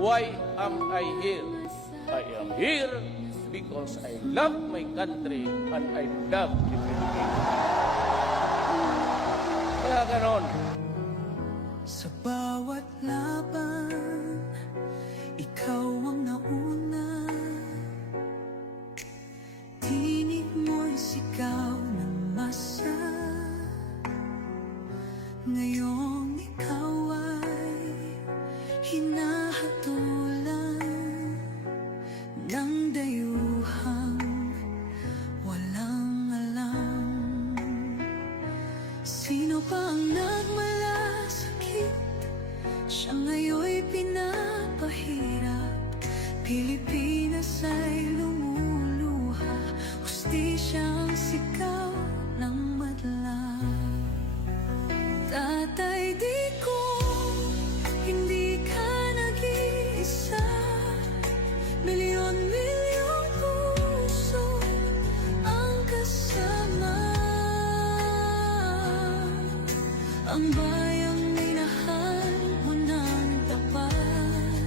Why am I here? I am here because I love my country and I love the Philippines. Kaya ganon. Sa bawat laban, ikaw ang nauna Tinig mo'y sigaw ng masa Ngayong Sino pa ang nagmalasakit? Siya ngayon'y pinapahirap. Pilipinas ay lumuluha. Hustisyang sigaw ng Ang bayang minahal ng tapat.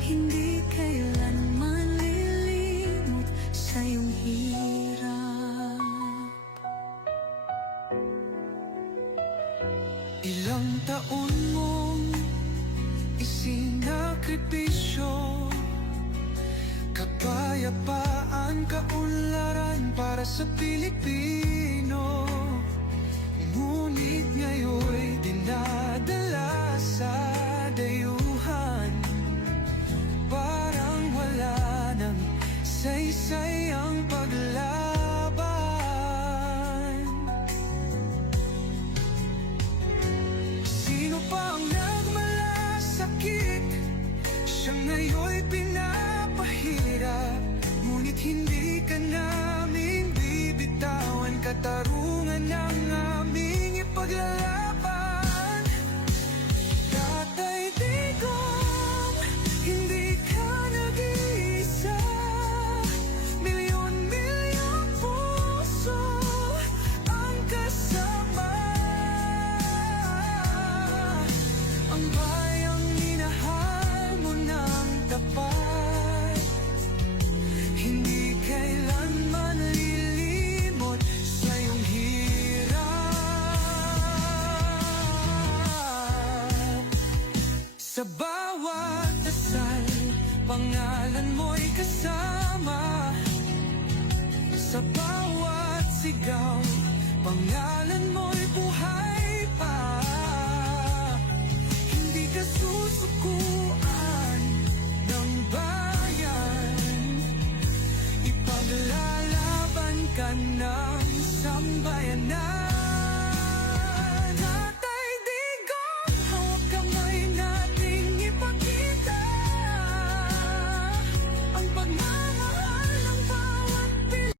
Hindi kailanman lilimot sa iyong hirap. Ilang taon mong isinakripisyo Kapayapaan, kaunlaran para sa Pilipino Ngunit ngayon'y dinadala sa dayuhan. Parang wala nang saysay ang paglaban. Sino pa ang nagmalasakit? Siya ngayon'y pinapahirap. Ngunit hindi ka namin bibitawan Katarungan Sa bawat dasal, pangalan mo'y kasama. Sa bawat sigaw, pangalan